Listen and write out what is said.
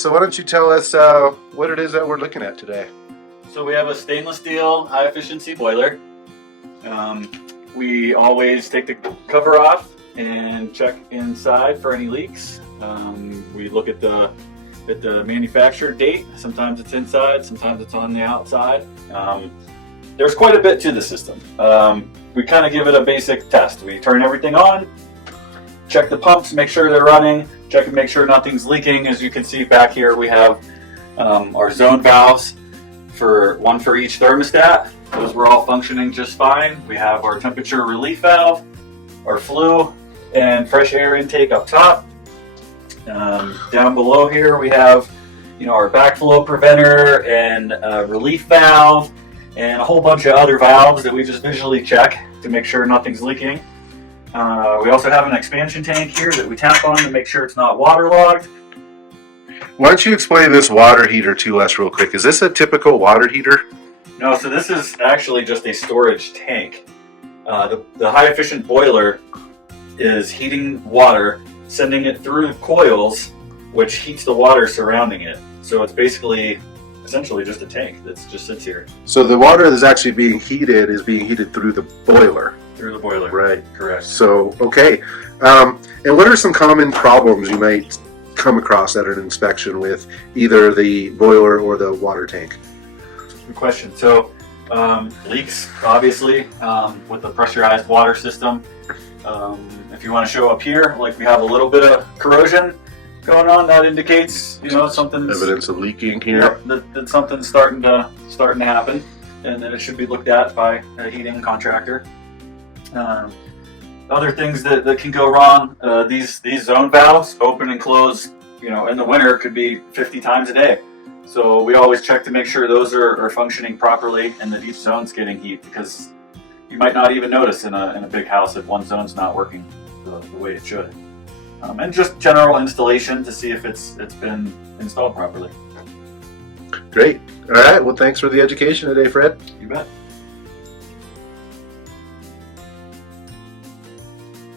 so why don't you tell us what it is that we're looking at today? So we have a stainless steel high efficiency boiler. We always take the cover off and check inside for any leaks. We look at the manufacturer date. Sometimes it's inside, sometimes it's on the outside. There's quite a bit to the system. We kind of give it a basic test. We turn everything on, check the pumps, make sure they're running, check and make sure nothing's leaking. As you can see back here, we have our zone valves, one for each thermostat. Those were all functioning just fine. We have our temperature relief valve, our flue and fresh air intake up top. Down below here we have our backflow preventer and relief valve and a whole bunch of other valves that we just visually check to make sure nothing's leaking. We also have an expansion tank here that we tap on to make sure it's not waterlogged. Why don't you explain this water heater to us real quick? Is this a typical water heater? No, so this is actually just a storage tank. The high efficient boiler is heating water, sending it through coils, which heats the water surrounding it. So it's essentially just a tank that just sits here. So the water that's actually being heated is being heated through the boiler. Through the boiler. Right. Correct. So, okay. And what are some common problems you might come across at an inspection with either the boiler or the water tank? Good question. So leaks, obviously, with the pressurized water system. If you want to show up here, like we have a little bit of corrosion going on, that indicates something's Evidence of leaking here. that something's starting to happen, and then it should be looked at by a heating contractor. Other things that can go wrong, these zone valves open and close, in the winter could be 50 times a day. So we always check to make sure those are functioning properly and that each zone's getting heat, because you might not even notice in a big house if one zone's not working the way it should. And just general installation to see if it's been installed properly. Great. All right. Well, thanks for the education today, Fred. You bet.